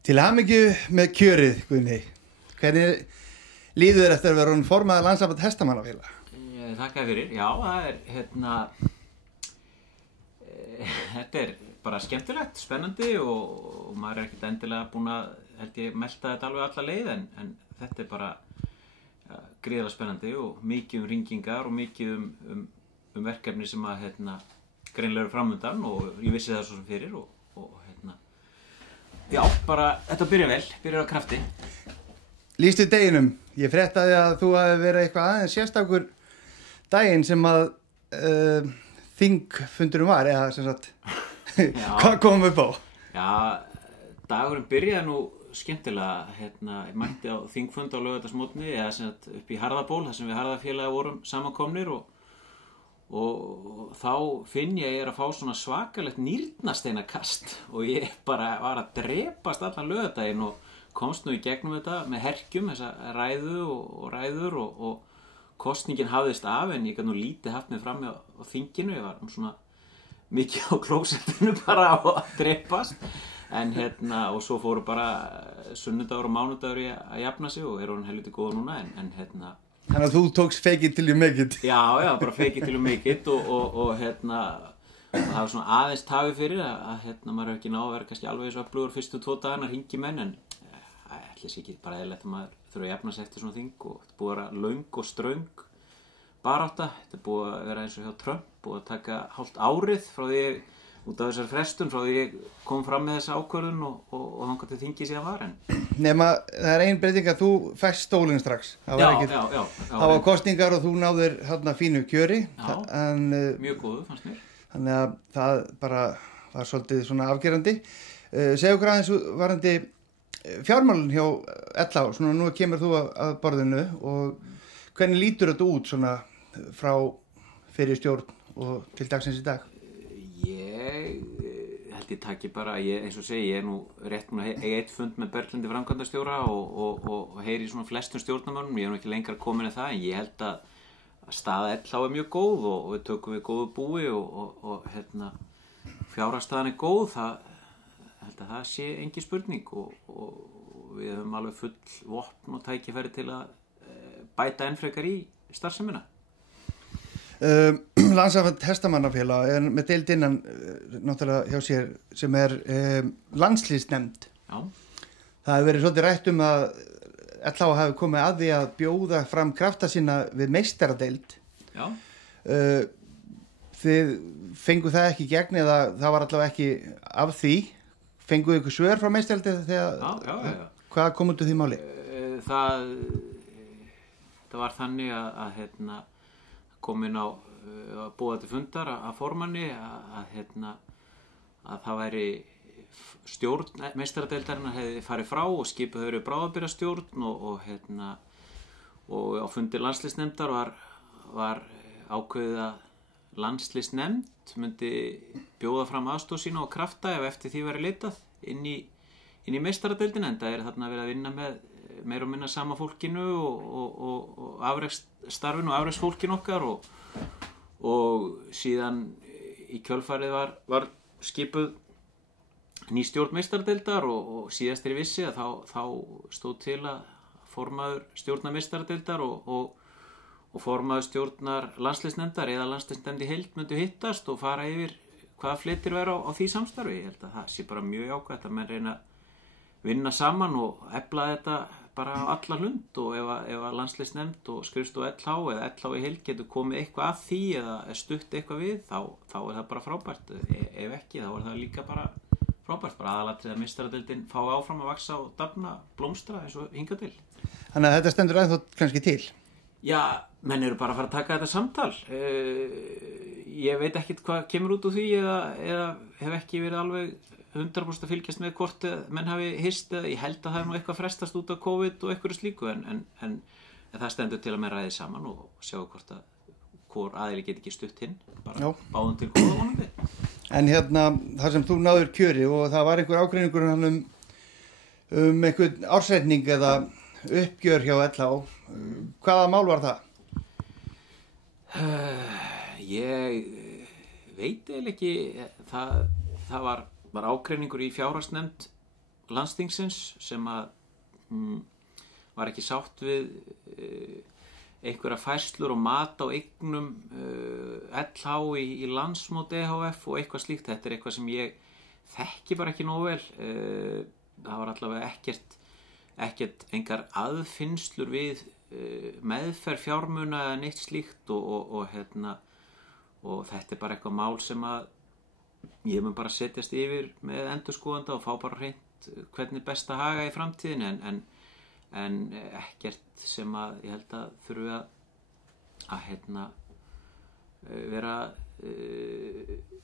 Til hamingju með kjörið, Guðni. Hvernig líður þér eftir að vera formaður Landssamband hestamannafélaga? Þakka fyrir. Já, það þetta bara skemmtilegt, spennandi og maður ekkert endilega búinn að, held ég, melta þetta alveg alla leið en þetta bara gríðarlega spennandi og mikið hringingar og mikið um verkefni sem að greinilega eru framundan og ég vissi það svo sem fyrir og já, bara þetta byrjar á krafti. Lýstu deginum. Ég fréttaði að þú hafi verið eitthvað aðeins sérstakur daginn sem að þingfundurum var, eða sem sagt, hvað kom upp á? Já, dagurinn byrjaði nú skemmtilega, ég mætti á þingfund á laugardagsmorgni, eða sem sagt upp í Harðaból, þar sem við Harðafélagi vorum samankomnir og þá finn ég að fá svona svakalegt nýrnasteinakast og ég bara var að drepast allan laugardaginn og komst nú í gegnum þetta með herkjum, þessa ræðu og ræður og kosningin hafðist af en ég gat nú lítið haft mig fram á þinginu, ég var svona mikið á klósettinu bara að drepast en og svo fóru bara sunnudagur og mánudagur að jafna sig og orðinn helviti góða núna en Þannig að þú tókst fake it till you make it. Já, bara fake it till you make it og það var svona aðeins tafi fyrir að maður hefur ekki náð að vera kannski alveg eins og öflugur fyrstu 2 dagana hringi menn en ætli sé ekki bara eðlilegt að maður þurfa að jafna sig eftir svona þing og þetta búið að vera löng og ströng barátta, þetta búið að vera eins og hjá Trump, búið að taka hálft árið frá því út af þessar frestun frá því ég kom fram með þessa ákvörðun og þangað til þingið síðan var en Nema, það er ein breyting að þú fæst stólinn strax. Það var kosningar og þú náðir fínu kjöri. Mjög góðu, fannst mér. Þannig að það bara var svolítið svona afgerandi. Segðu okkur aðeins varðandi fjármálun hjá LH, svona nú kemur þú að borðinu og hvernig lítur þetta út svona frá fyrir stjórn og til dagsins í dag? Ég taki bara, eins og segi, ég nú rétt múin að eiga 1 fund með Berglindi framkvæmdastjóra og heyri svona flestum stjórnarmönnum, ég nú ekki lengra komin en það, en ég held að staða LH er mjög góð og við tökum við góðu búi og fjárhagsstaðan er góð, held að það sé engin spurning og við höfum alveg full vopn og tækifæri til að bæta enn frekar í starfsemina. Landssamband hestamannafélag er með deild innan náttúrulega hjá sér sem er landslýsnefnd. Já. Það hefur verið svolítið rætt að LH hafi komið að því að bjóða fram krafta sína við meistaradeild. Já. Þið fengu það ekki í gegn eða það var allavega ekki af því. Fenguðu ykkur svör frá meistaradeild þegar Já. Hvað kom út úr því máli? Það var þannig að komin á að búa til fundar að formanni að það væri stjórn meistaradeildarinnar hefði farið frá og skipið hefur bráðabirgðastjórn og á fundi landsliðsnefndar var ákveðið að landsliðsnefnd myndi bjóða fram aðstoð sína og krafta ef eftir því væri leitað inn í meistaradeildina en það er þarna verið að vinna með meira og minna sama fólkinu og afreksstarfinu og afrekssfólkinu okkar og síðan í kjölfarið var skipuð ný stjórn meistaradeildar og síðast ég vissi að þá stóð til að formaður stjórnar meistaradeildar og formaður stjórnar landsliðsnefndar eða landsliðsnefnd í heild myndu hittast og fara yfir hvaða fletir vera á því samstarfi. Ég held að það sé bara mjög jákvætt að menn reyna vinna saman og efla þetta bara á alla hlund og ef að landsliðsnefnd og skrifstofu LH eða LH í heild getur komið eitthvað að því eða stutt eitthvað við þá er það bara frábært ef ekki þá er það líka bara frábært bara aðalatrið að meistaradeildin fái áfram að vaxa og dafna blómstra eins og hingað til. Þannig að þetta stendur ennþá kannski til? Já, menn eru bara að fara að taka þetta samtal. Ég veit ekkert hvað kemur út úr því eða hef ekki verið alveg 100% að fylgjast með hvort menn hafi hist eða ég held að það er nú eitthvað frestast út af COVID og eitthvað slíku en það stendur til að menn ræði saman og sjá hvort hvor aðili get ekki stutt hinn bara báðum til góða vonandi. En þar sem þú náður kjöri og það var einhver ágreiningur einhvern ársreikning eða uppgjör hjá LH, hvaða mál var það? Ég veit eiginlega ekki, það var ágreiningur í fjárhagsnefnd landsþingsins sem að var ekki sátt við einhverja færslur og mat á eignum LH í landsmót EHF og eitthvað slíkt. Þetta eitthvað sem ég þekki bara ekki nógu vel. Það var allavega ekkert engar aðfinnslur við meðferð fjármuna eða neitt slíkt og þetta bara eitthvað mál sem að ég mun bara setjast yfir með endurskoðanda og fá bara hreint hvernig best að haga í framtíðin en ekkert sem að ég held að þurfi að vera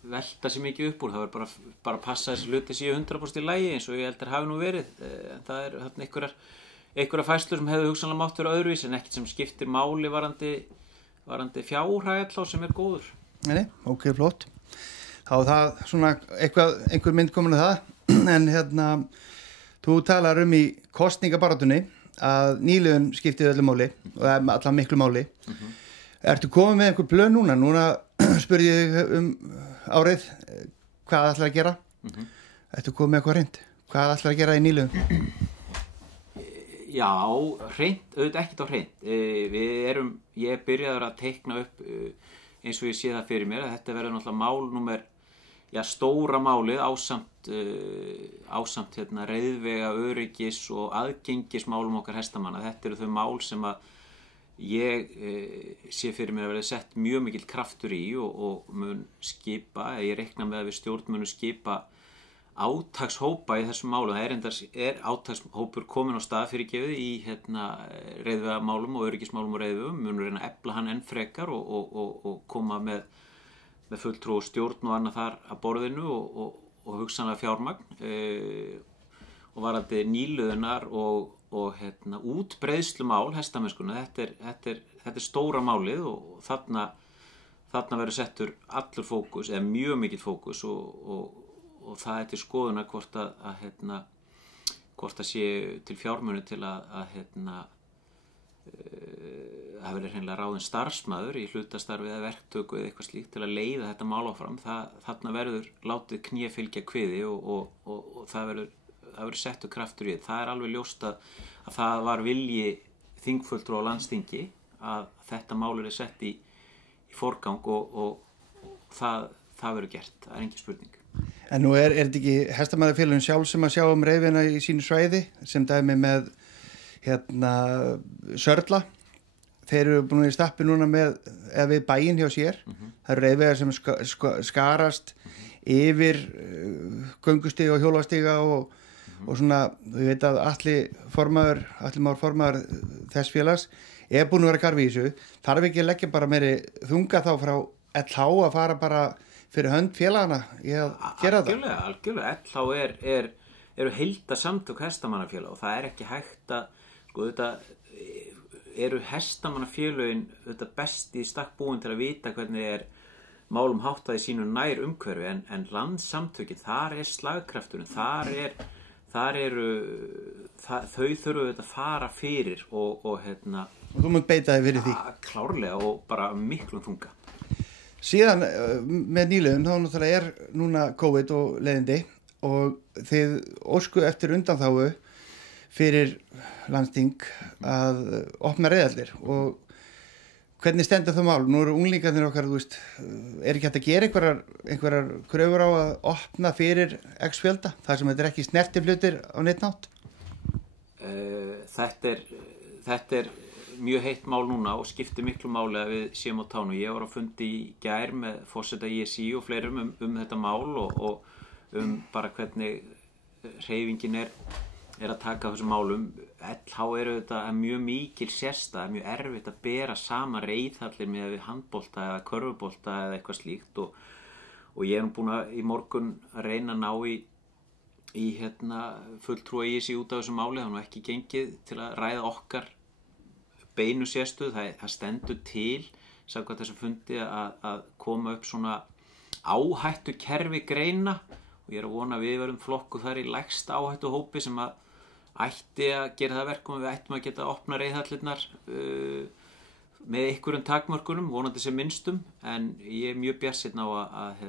velta sér mikið upp úr. Það var bara að passa þessi hluti séu 100% í lagi eins og ég held að hafi nú verið. En það þarna einhverjar færslur sem hefðu hugsanlega mátt vera öðruvísi en ekkert sem skiptir máli varandi fjárhag LH sem góður. Nei, ok, flott. Þá það svona einhver mynd komin að það, en þú talar í kosningabaráttunni að nýliðun skiptir öllu máli og það allavega miklu máli. Ertu komið með einhver plön núna? Núna spurði ég árið hvað ætlar að gera. Ertu komið með eitthvað hreint? Hvað ætlar að gera í nýliðun? Já, hreint, auðvitað ekkert á hreint. Ég byrjaður að teikna upp eins og ég sé það fyrir mér að þetta verður náttúrulega mál stóra málið ásamt reiðvega, öryggis og aðgengismálum okkar hestamanna. Þetta eru þau mál sem að ég sé fyrir mér að verði sett mjög mikill kraftur í og mun skipa, ég reikna með að við stjórn munum skipa átakshópa í þessum málum. Það er átakshópur komin á stað fyrirgefið í reiðvegamálum og öryggismálum og reiðvegum. Munum reyna að efla hann enn frekar og koma með fulltrú og stjórn og annað þar að borðinu og hugsanlega fjármagn og varandi nýliðunar og útbreiðslumál hestamennskunnar. Þetta er stóra málið og þarna verður settur allur fókus eða mjög mikill fókus og það er til skoðunar hvort að sé til fjármuni til að það verður hreinlega ráðinn starfsmaður í hlutastarfi eða verktöku eða eitthvað slíkt til að leiða þetta mál áfram. Þarna verður látið kné fylgja kviði og það verður settur kraftur í þetta. Það er alveg ljóst að það var vilji þingfulltrúa á landsþingi að þetta mál er sett í forgang og það verður gert. Það er engin spurning. En nú er þetta ekki hestamannafélögin sjálf sem að sjá reiðina í sínu svæði sem dæmi með Sörla. Þeir eru búin í stappi núna við bæinn hjá sér. Það eru reiðvegar sem skarast yfir göngustíga og hjólastíga og svona, ég veit að Atli Már formaður þess félags er búin að vera garfi í þessu. Þarf ekki að leggja bara meiri þunga þá frá LH að fara bara fyrir hönd félagana í að gera það? Algjörlega. LH eru heildarsamtök hestamannafélag og það er ekki hægt að þetta eru hestamannafélögin þetta best í stakk búin til að vita hvernig málum háttað í sínu nær umhverfi en landssamtökin, þar slagkrafturinn, þau þurfu þetta að fara fyrir og Og þú munt beita þig fyrir því? Klárlega og bara miklum þunga. Síðan með nýliðun þá náttúrulega núna COVID og leiðindi og þið ósku eftir undanþágu fyrir landsþing að opna reiðallir og hvernig stendur það mál? Nú eru unglingarnir okkar, er ekki hægt að gera einhverjar kröfur á að opna fyrir X fjölda, þar sem þetta ekki snertiflutir á neitt nátt? Þetta er mjög heitt mál núna og skiptir miklu máli að við séum á tánu. Ég var á fundi í gær með forseta ISI og fleirum þetta mál og bara hvernig hreyfingin er að taka þessum málum. LH þetta mjög mikil sérstæða, mjög erfitt að bera sama reiðhallir með við handbolta eða körfubolta eða eitthvað slíkt og ég er búin í morgun að reyna að ná í fulltrúa ISI út af þessu máli. Það ekki gengið til að ræða okkar beinu sérstöð. Það stendur til samkvæmt þessum fundi að koma upp svona áhættu kerfi greina og ég er að vona að við verðum flokkuð þar í lægsta áhættu hópi sem að ætti að gera það verkum við ættum að geta að opna reiðhallirnar með einhverjum takmörkunum, vonandi sem minnstum, en ég er mjög bjartsýnn á að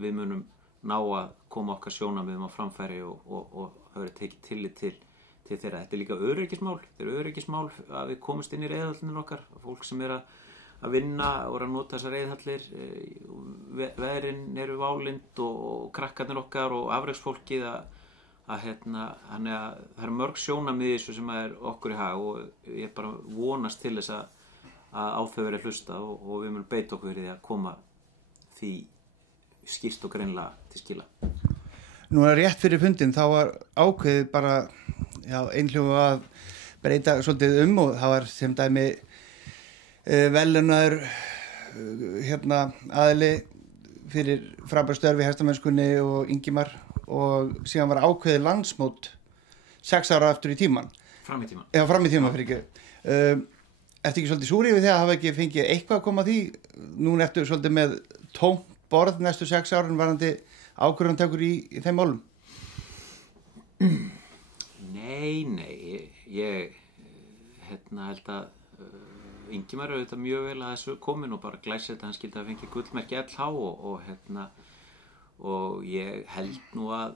við munum ná að koma okkar sjónarmiðum á framfæri og það verið tekið tillit til þeirra. Þetta líka öryggismál. Þetta öryggismál að við komumst inn í reiðhöllinir okkar. Fólk sem að vinna og að nota þessar reiðhallir. Veðrin eru válynd og krakkarnir okkar og afreksfólkið þannig að það eru mörg sjónarmið í þessu sem er okkur í hag og ég bara vonast til þess að á þau verið hlustað og við munum beita okkur fyrir því að koma því skýrt og greinlega til skila. Nú rétt fyrir fundin þá var ákveðið bara einhljúfu að breyta svolítið og það var sem dæmi velunaður aðili fyrir frábær störf í hestamennskunni og Ingimar og síðan var ákveðið landsmót 6 ára aftur í tíman. Fram í tíman. Já, fram í tíman fyrir ekki. Ertu ekki svolítið súri við því að hafa ekki fengið eitthvað að koma að því? Núna ertu svolítið með tómt borð næstu 6 árin varandi ákvörðunartökur í þeim málum? Nei, ég held að Ingimar auðvitað mjög vel að þessu komin og bara glæsilegt að hann skildi að fengi gullmerki LH og ég held nú að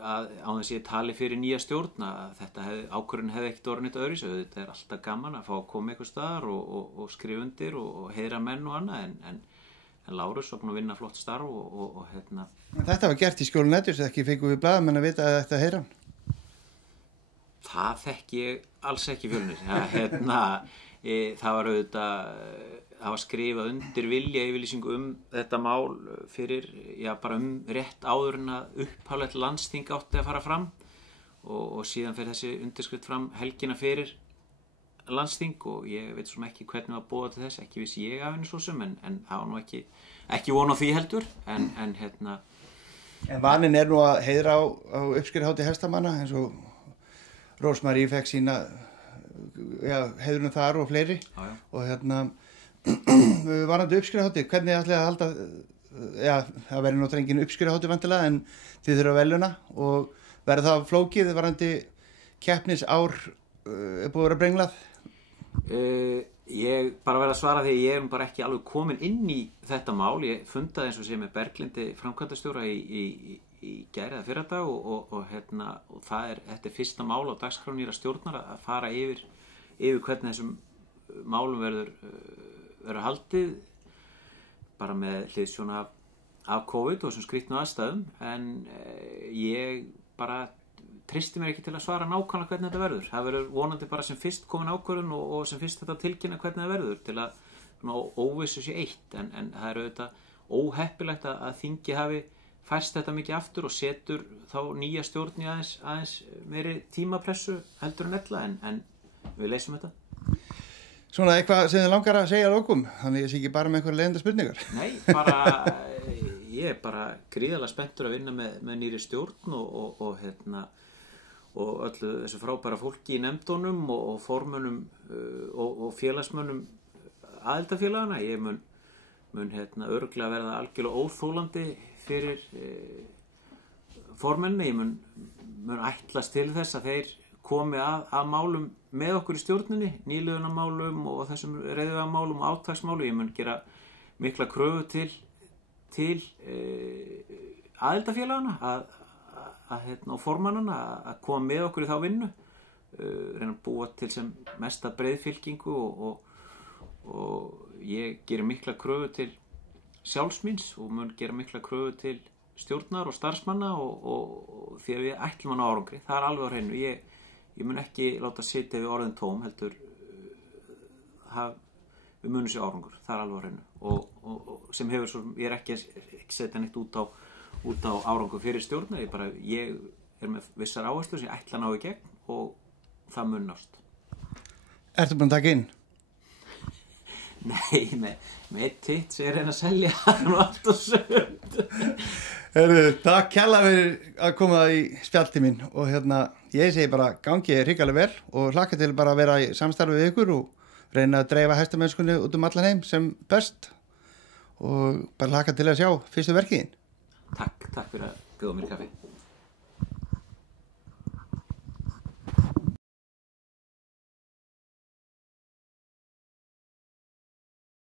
á þess að ég tali fyrir nýja stjórn að þetta ákvörðun hefði ekkert orðið neitt öðruvísi. Þetta alltaf gaman að fá að koma einhvers staðar og skrifa undir og heiðra menn og annað en Lárus var búinn að vinna flott starf og Þetta var gert í skjólum Netjus, ekki fengum við blaðamenn að vita að þetta heyra hann? Það þekki ég alls ekki Fjölnir. Það var auðvitað, það var skrifað undir viljayfirlýsingu þetta mál fyrir, bara rétt áður en að upphaflegt landsþing átti að fara fram og síðan fer þessi undirskrift fram helgina fyrir landsþing og ég veit svona ekki hvernig var boðað til þess, ekki vissi ég af henni svo sem en það var nú ekki von á því heldur en vanin nú að heiðra á uppskeruhátíð hestamanna eins og Rósmarí fekk sína heiðrunum þar og fleiri og varandi uppskeruhátíð, hvernig ætlaði að halda það verður náttúrulega engin uppskeruhátíð vantilega en þið þurfa veluna og verður það flókið varandi keppnisár búið að vera brenglað? Ég bara verð að svara því að ég bara ekki alveg komin inn í þetta mál. Ég fundaði eins og sé með Berglindi framkvæmdastjóra í gær eða fyrradag og þetta fyrsta mál á dagskrá nýrra stjórnar að fara yfir hvernig þessum málum verður haldið bara með hliðsjón af COVID og þessum skrýtnu aðstæðum en ég bara treysti mér ekki til að svara nákvæmlega hvernig þetta verður. Það verður vonandi bara sem fyrst komin ákvörðun og sem fyrst þetta tilkynna hvernig það verður til að óvissu sé eitt en það er auðvitað óheppilegt að þingi hafi færst þetta mikið aftur og setur þá nýja stjórn í aðeins meiri tímapressu heldur en ella en við leysum þetta. Svona eitthvað sem þið langar að segja að lokum, þannig ég sé ekki bara með einhverja leiðinda spurningar. Nei, ég er bara gríðarlega spenntur að vinna með nýri stjórn og öllu þessu frábæra fólki í nefndunum og formönnum og félagsmönnum aðildarfélagana. Ég mun örugglega verða algjörlega óþólandi fyrir formennina. Ég mun ætlast til þess að þeir komi að málum með okkur í stjórninni, nýliðunarmálum og þessum reiðvegamálum og átaksmálum. Ég mun gera mikla kröfu til aðildarfélagana og formannana að koma með okkur í þá vinnu, reyna að búa til sem mesta breiðfylkingu og ég geri mikla kröfu til sjálfsmíns og mun gera mikla kröfu til stjórnar og starfsmanna og því að við ætlum að ná árangri, það er alveg á hreinu. Ég mun ekki láta sitja við orðin tóm heldur við munum sér árangur, það er alveg á hreinu og sem hefur svo, ég er ekki setja neitt út á árangur fyrir stjórna, ég er með vissar áherslur sem ég ætla að ná í gegn og það mun nást. Ertu búin að taka inn? Nei, með eitt titt sem ég reyna að selja hann og allt og sönd. Takk kærlega fyrir að koma í spjalltíminn og ég segi bara gangi hrikalega vel og hlakka til bara að vera í samstarfi við ykkur og reyna að dreifa hestamennskunni út allan heim sem best og bara hlakka til að sjá fyrstu verkiðin. Takk fyrir að bjóða mér kaffi.